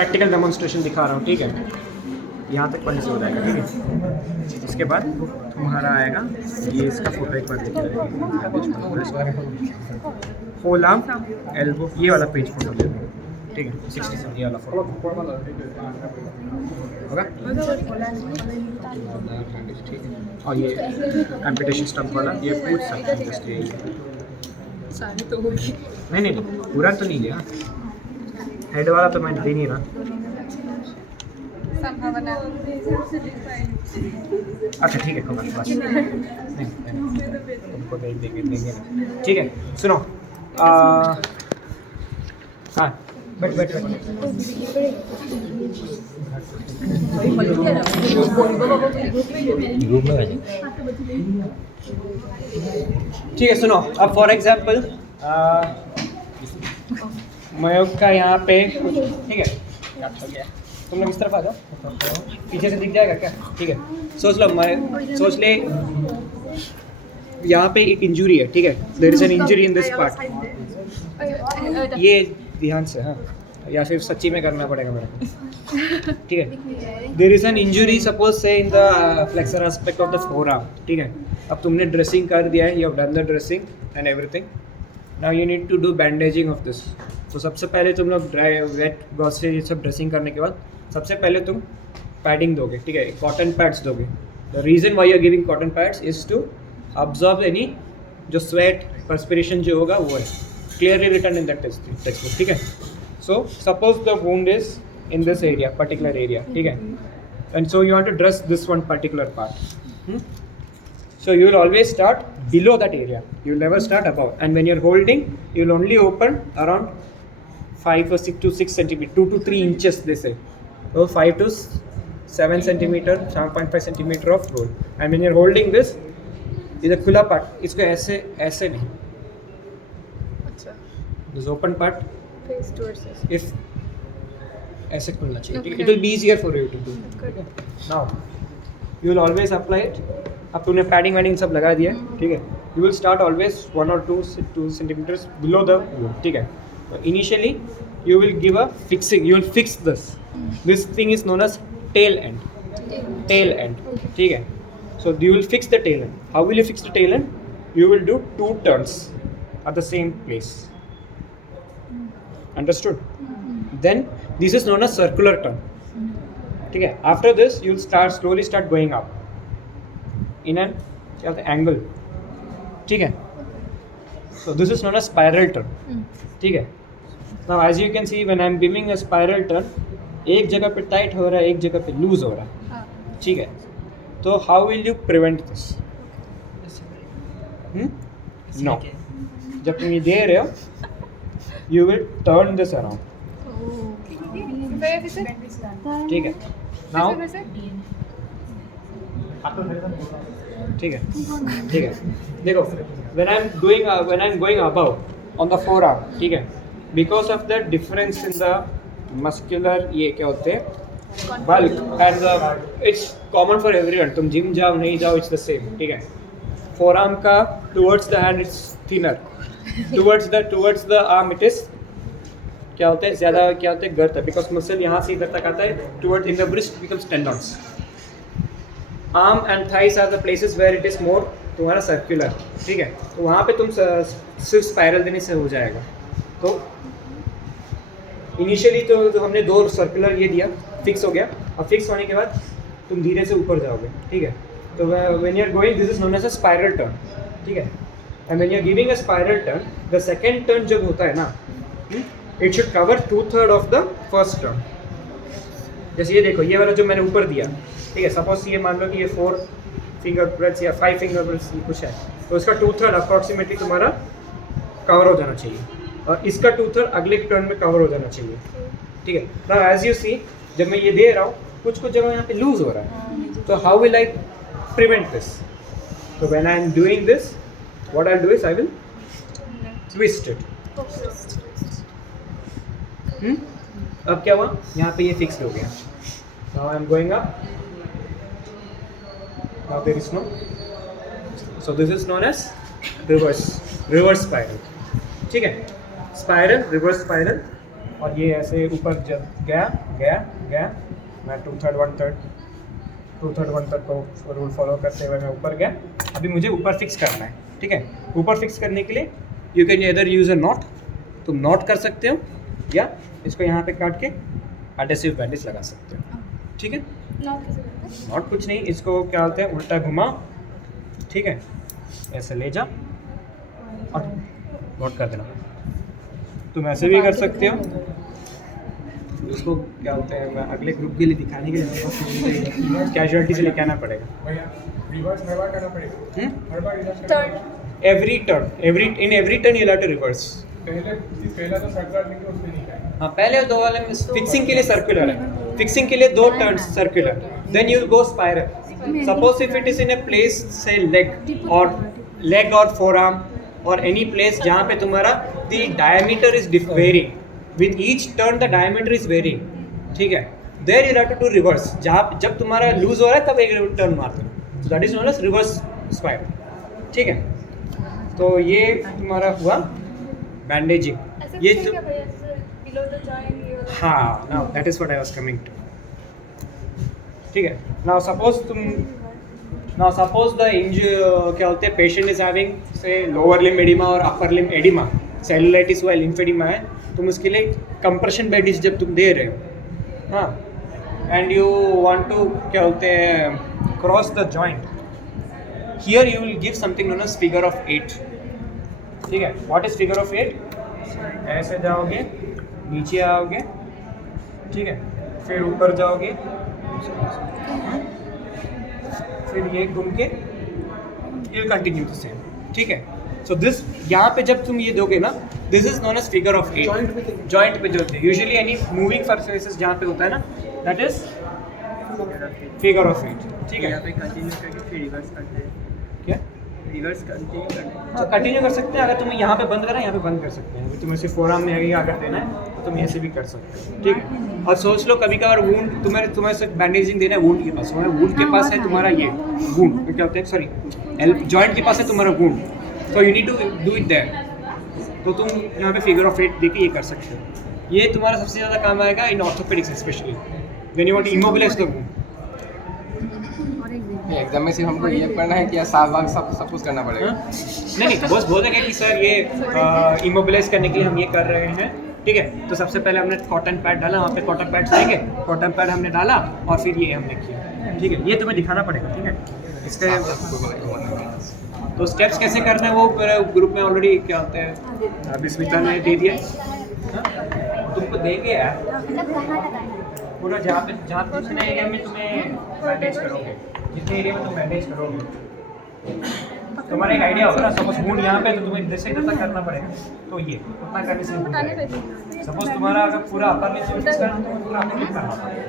Practical demonstration दिखा रहा हूँ, ठीक है। यहाँ तक पॉइंट से हो जाएगा, ठीक है। उसके बाद तुम्हारा आएगा ये, इसका फोटो एक बार देखिए, होल आर्म एल्बो, ये वाला पेज फोटो ले, ठीक है। 67 ये वाला फोटो होगा, ठीक है। और ये एम्पिटेशन स्टम्प वाला, ये पूछ सकते हैं जस्ट यही है। सारी तो होगी। नहीं पूरा तो नहीं लिया, हेड वाला तो मैं दे नहीं रहा। संभावना अच्छा ठीक है, कोई बात नहीं, तुमको देंगे, ठीक है। सुनो, हाँ बैठ। ठीक है, सुनो। अब फॉर एग्जाम्पल मयूख का यहाँ पे, ठीक है, तुम लोग इस तरफ आ जाओ, पीछे से दिख जाएगा क्या? ठीक है, सोच लो, सोच ले यहाँ पे एक इंजुरी है, ठीक है। There is an injury in this part, ये ध्यान से, हाँ, या फिर सच्ची में करना पड़ेगा मेरे को, ठीक है। There is an injury suppose say in the flexor aspect of the forearm, ठीक है। अब तुमने ड्रेसिंग कर दिया है, you have done the dressing and everything, now you need to do bandaging of this. तो सबसे पहले तुम लोग ड्राई वेट गॉज से ये सब ड्रेसिंग करने के बाद सबसे पहले तुम पैडिंग दोगे, ठीक है, कॉटन पैड्स दोगे। The reason why you are giving cotton pads is to absorb any जो स्वेट परस्पिरेशन जो होगा वो है clearly written in that textbook, ठीक है। So suppose the wound is in this area, particular area, ठीक है, and so you want to dress this one particular part. So you will always start below that area. You will never start above. And when you are holding, you will only open around 5 or 6 to 6 centimeter, 2 to 3 inches. They say, so 5 to 7 centimeter, 7.5 centimeter of roll. And when you are holding this, is a खुला part. इसको ऐसे नहीं. अच्छा। This open part. Face towards us. If ऐसे खुलना चाहिए. Okay. It will be easier for you to do. Good. Now, you will always apply it. अब तूने padding wedding सब लगा दिया, ठीक है। You will start always 1 or 2 centimetres below the wound, ठीक है। Initially you will give a fixing, you will fix this thing is known as tail end, ठीक है। So you will fix the tail end. How will you fix the tail end? You will do 2 turns at the same place. Understood? Then this is known as circular turn, ठीक है। After this you will slowly start going up in an angle, ठीक है। So this is known as spiral turn, ठीक है। Now as you can see when I am giving a spiral turn, एक जगह पे tight हो रहा है, एक जगह पे लूज हो रहा है, ठीक है। तो how will you prevent this? No, जब तुम ये दे रहे हो you will turn this around, ठीक है। Now ठीक है, देखो when I'm going above on the forearm, ठीक है, because of the difference in the muscular ये क्या होते हैं bulk and the it's common for everyone, तुम जिम जाओ नहीं जाओ it's the same, ठीक है। forearm का towards the hand it's thinner, towards the arm it is क्या होता है ज़्यादा, क्या होता है गर्त है, because muscle यहाँ से इधर तक आता है, towards in the wrist becomes tendons. Arm and thighs are the places where it is more तुम्हारा सर्कुलर, ठीक है। तो वहाँ पे तुम सिर्फ स्पाइरल देने से हो जाएगा। तो इनिशियली तो हमने 2 सर्कुलर ये दिया, फिक्स हो गया। और फिक्स होने के बाद तुम धीरे से ऊपर जाओगे, ठीक है। तो when you are going this is known as a spiral turn, ठीक है। And when you are giving a spiral turn, the second turn जब होता है ना, it should cover 2/3 of the first turn. जैसे ये देखो, ये वाला जो मैंने ऊपर दिया, ठीक है, सपोज ये मान लो कि ये 4 फिंगर प्रिंट्स या 5 फिंगर प्रिंट्स कुछ है, तो इसका 2/3 अप्रॉक्सीमेटली तुम्हारा कवर हो जाना चाहिए, और इसका 2/3 अगले टर्न में कवर हो जाना चाहिए, ठीक है। नाउ एज यू सी, जब मैं ये दे रहा हूँ कुछ जगह यहाँ पे लूज हो रहा है, तो how will I prevent this? तो when I am doing this, what I do is I will twist it. अब क्या हुआ, यहाँ पे ये फिक्स हो गया। Now I am going up, now there is no, so this is known as reverse spiral, ठीक है। spiral, reverse spiral, और ये ऐसे ऊपर गया गया गया, मैं 2/3 1/3 2/3 1/3 को रूल फॉलो करते हुए मैं ऊपर गया। अभी मुझे ऊपर फिक्स करना है, ठीक है। ऊपर फिक्स करने के लिए यू कैन इधर यूज़ अ नॉट, तुम नॉट कर सकते हो, या इसको यहाँ पे काट के एडहेसिव बैंडेज लगा सकते हो, ठीक है। नॉट कुछ नहीं, इसको क्या बोलते हैं, उल्टा घुमा, ठीक है, ऐसे ले जा और नोट कर देना। तुम ऐसे भी कर सकते हो, इसको क्या बोलते हैं, मैं अगले ग्रुप के लिए दिखाने के लिए कैजुअलिटी से लेके आना पड़ेगा। रिवर्स हर बार करना पड़ेगा, हर बार रिवर्स करना पड़ेगा। Every turn you have to reverse. पहला तो सर्कुलर लेके उसमें नहीं जाएगा। हाँ, पहले दो वाले में फिक्सिंग के लिए सर्कुलर है, फिक्सिंग के लिए 2 turns circular, then you go spiral. Suppose if it is in a place say leg और फोरआर्म और एनी प्लेस जहाँ पे तुम्हारा the diameter is varying, with each turn the diameter is varying, ठीक है। There you have to do reverse, जहाँ जब तुम्हारा लूज हो रहा है तब एक टर्न मारते हो, that is known as reverse spiral, ठीक है। तो ये तुम्हारा हुआ बैंडेजिंग। ये हाँ, now that is what I was coming to, ठीक है। नाउ सपोज द क्या बोलते हैं, patient is having say lower limb oedema और अपर लिम्ब एडिमा, सेलुलाइटिस हुआ, लिम्फेडिमा है, तुम उसके लिए कंप्रेशन बैंडेज जब तुम दे रहे हो, हाँ, एंड यू वांट टू क्या बोलते हैं, cross the joint, here you will give something known as figure of 8, ठीक है। What is figure of 8? ऐसे जाओगे, नीचे आओगे, ठीक है, फिर ऊपर जाओगे, फिर ये घूम के यू कंटिन्यू द सेम, ठीक है। सो दिस यहाँ पे जब तुम ये दोगे ना, this is known as figure of 8। Joint पे जो होते हैं यूजुअली एनी मूविंग सर्फेसेस जहाँ पे होता है ना, दैट इज फिगर ऑफ 8, ठीक है। यहाँ पे कंटिन्यू करके फिर रिवर्स करते हैं, क्या रिवर्स कंटिन्यू करते हैं। हाँ, कंटिन्यू कर सकते हैं। अगर तुम्हें यहाँ पे बंद करना है, यहाँ पे बंद कर सकते हैं। अगर तुम्हें सिर्फ फोरआर्म में आगे अगर देना है तो तुम ऐसे भी कर सकते हो, ठीक है। और सोच लो कभी कभार वूंड तुम्हें सिर्फ बैंडेजिंग देना है वूंड के पास, वूंड के पास है तुम्हारा ये वूंड, क्या होता है, सॉरी, जॉइंट के पास है तुम्हारा वूंड, तो you need to do it there, तो तुम यहाँ पे फिगर ऑफ 8 देके ये कर सकते हो। ये तुम्हारा सबसे ज़्यादा काम आएगा in orthopaedics specially, when you want to immobilise the wound. Exam में सिर्फ हमको ये पढ़ना है कि या साफ वाफ सब कुछ करना पड़ेगा? नहीं, बस बोलेंगे कि सर ये इमोबिलाइज करने के लिए हम ये कर रहे हैं, ठीक है। तो सबसे पहले हमने कॉटन पैड डाला, वहाँ पे कॉटन पैड लेंगे, कॉटन पैड हमने डाला और फिर ये हमने किया, ठीक है। ये तुम्हें दिखाना पड़ेगा, ठीक है। इसके तो स्टेप्स कैसे करना है वो ग्रुप में ऑलरेडी क्या होते हैं, बिस्मिता ने दे दिया, तुमको देंगे यार पूरा, जहाँ पे जितने एरिया में तुम्हें मैनेज करोगे, जितने एरिया में तुम मैनेज करोगे, तुम्हारा एक आइडिया होगा ना। सपोज वुंड यहाँ पे तो तुम्हें जैसे इधर तक करना पड़ेगा, तो ये उतना करने से सपोज तुम्हारा अगर पूरा अपर लिप फिक्स करना तो पूरा अपर लिप करना पड़ेगा।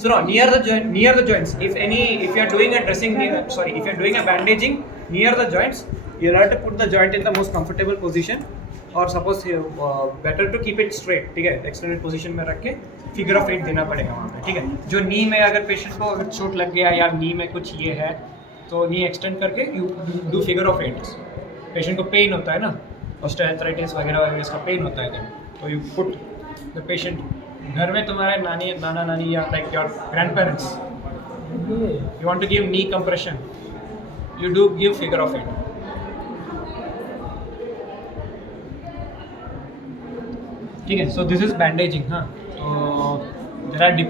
So no, near the joints. If you are doing a dressing, if you are doing a bandaging near the joints, you have to put the joint in the most comfortable position. और suppose better to keep it straight, ठीक है, extended position में रख के figure of 8 देना पड़ेगा वहाँ पे, ठीक है। जो नी में अगर पेशेंट को अगर चोट लग गया या नी में कुछ ये है तो नी एक्सटेंड करके you do figure of 8। Patient को पेन होता है ना, ऑस्टियोआर्थराइटिस वगैरह इसका पेन होता है, तो यू पुट द पेशेंट, घर में तुम्हारे नाना नानी या like your grandparents, you want to give knee compression, you do give figure of 8, ठीक है। So this is bandaging. हाँ, तो देयर आर डिफरेंट